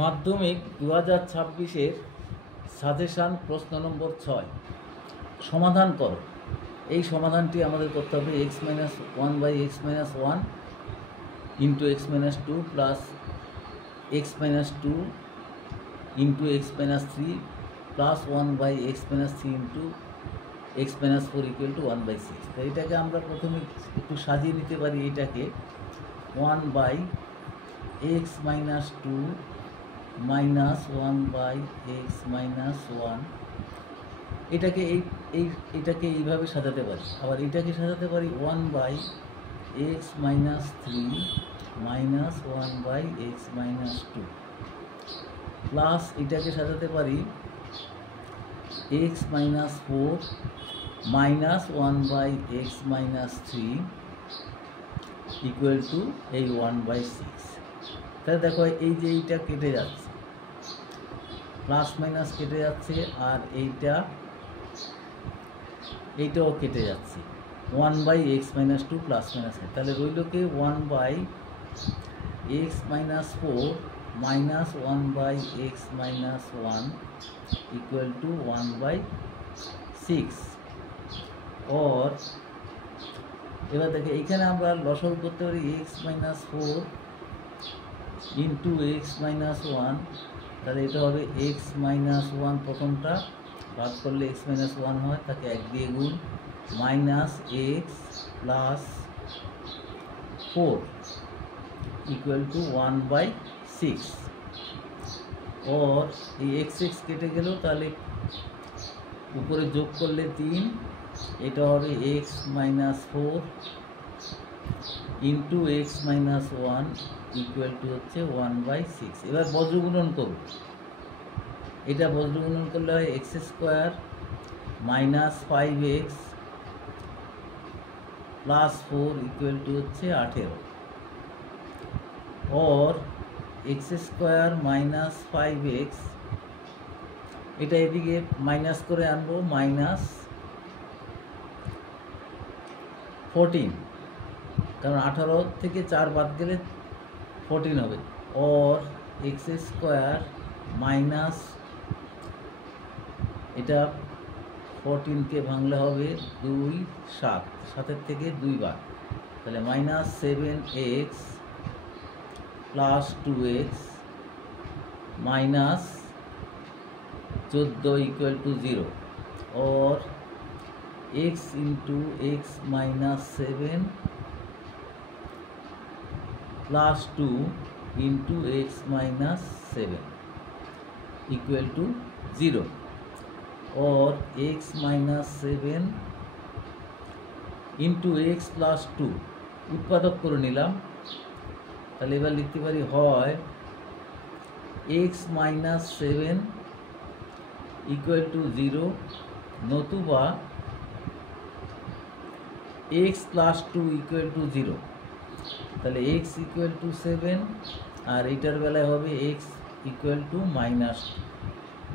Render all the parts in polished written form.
মাধ্যমিক 2026-এর সাজেশান প্রশ্ন নম্বর 6 সমাধান করো। এই সমাধানটি আমাদের করতে হবে x-1/x-1 into x-2 plus x-2 into x-3 plus 1/x-3 into x-4 equal to 1/6। তো এটাকে আমরা প্রথমে একটু সাজিয়ে নিতে পারি। এটাকে 1/x-2 মাইনাস 1/x-1 এটাকে এটাকে এইভাবে সাজাতে পারি। আবার এটাকে সাজাতে পারি 1/x-3 মাইনাস 1/x-2 প্লাস এটাকে সাজাতে পারি x-4 minus 1/x-3 equal to এই 1/6। তাহলে দেখো এই যে এইটা কেটে যাচ্ছে, প্লাস মাইনাস কেটে যাচ্ছে, আর এইটাও কেটে যাচ্ছে 1/x-2 প্লাস মাইনাস। তাহলে রইল কি 1/x-4 minus 1/x-1 equal to 1/6। और এবার দেখে এইখানে আমরা লসাগু করতে পারি x-4 ইন্টু x-1। তাহলে এটা হবে x-1 প্রথমটা বাদ করলে x-1 হয়, তাকে 1 দিয়ে গুণ, minus x plus 4 equal to 1/6। और এই x কেটে গেল, তাহলে উপরে যোগ করলে 3, এটা হবে x-4 into x-1 equal to হচ্ছে 1/6। এবার বজ্রগুণন করব। এটা বজ্রগুণন করলে হয় x² minus 5x plus 4 equal to হচ্ছে 18। और x² মাইনাস 5x এটা এদিকে মাইনাস করে আনবো, মাইনাস 14, কারণ 18 থেকে 4 বাদ গেলে 14 হবে। और x² মাইনাস, এটা 14কে ভাঙলে হবে 2 7, 7 থেকে 2 বাদ, তাহলে minus 7x plus 2x minus 14 equal to 0। और x into x-7 plus 2 into x-7 equal to 0। और x-7 इंटू x प्लस 2 उत्पादक করে নিলাম। তাহলে এবার লিখতে পারি হয় x-7 ইকুয়াল টু 0 নতুবা x প্লাস 2 ইকুয়াল টু 0। তাহলে x ইকুয়াল টু 7 আর এইটার বেলায় হবে x ইকুয়াল টু মাইনাস।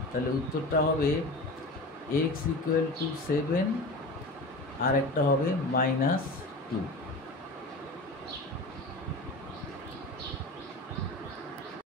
তাহলে উত্তরটা হবে x ইকুয়াল টু 7 আর একটা হবে -2।